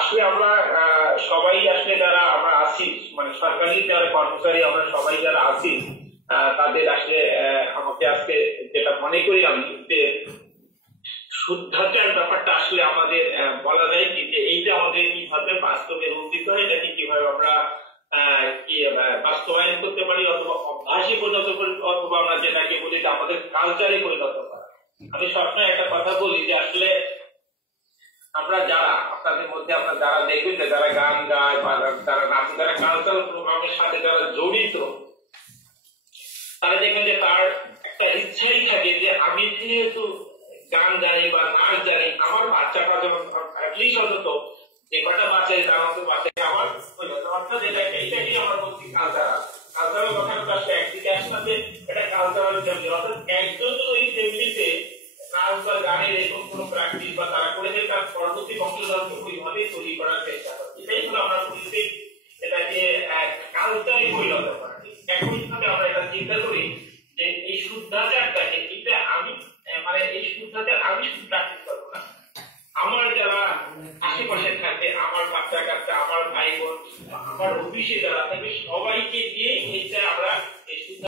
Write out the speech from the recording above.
আসলে আমরা সবাই আসলে যারা আমরা আছি মানে সরকারি যারা কর্মচারী আমরা সবাই যারা আছি তাদের আসলে আমাকে আজকে যেটা মনে করি আমি যে শুদ্ধাচার ব্যাপারটা আসলে আমাদের বলা যায় কি যে এইটা আমাদের কিভাবে বাস্তবে রূপিত হয় নাকি কিভাবে আমরা বাস্তবায়ন করতে পারি অথবা অভ্যাসে পরিণত করি অথবা আমরা যেটাকে বলি যে আমাদের কালচারে পরিণত করা। আমি সবসময় একটা কথা বলি যে আসলে আমরা যারা আপনাদের মধ্যে আপনারা যারা দেখবেন যে যারা গান গায় বা যারা নাচে যারা কালচারাল প্রোগ্রামের সাথে যারা জড়িত তারা দেখবেন যে তার একটা ইচ্ছাই থাকে যে আমি যেহেতু গান জানি বা নাচ জানি আমার বাচ্চাটা যেমন অ্যাটলিস্ট অন্তত যে কটা বাচ্চাই তার মতো বাচ্চাকে আমার অর্থাৎ এটাকেই আমার বলছি কালচারাল। কালচারাল কথাটা আসলে একদিকে আসলে এটা কালচারাল ফ্যামিলি অর্থাৎ একজন ওই ফ্যামিলিতে নাচ বা গানের এরকম কোনো প্র্যাকটিস বা তারা করেছে তার পরবর্তী বংশধরকে ওইভাবে তৈরি করার চেষ্টা করে। এটাই হলো আমরা বলছি এটাকে কালচারে পরিণত করা। একইভাবে আমরা এটা চিন্তা করি যে এই শুদ্ধাচারটাকে এটা আমি মানে এই শুদ্ধাচার আমি শুধু প্র্যাকটিস করবো না, আমার যারা আশেপাশে থাকে আমার বাচ্চা কাচ্চা আমার ভাই বোন আমার অফিসে যারা থাকবে সবাইকে দিয়ে এটা আমরা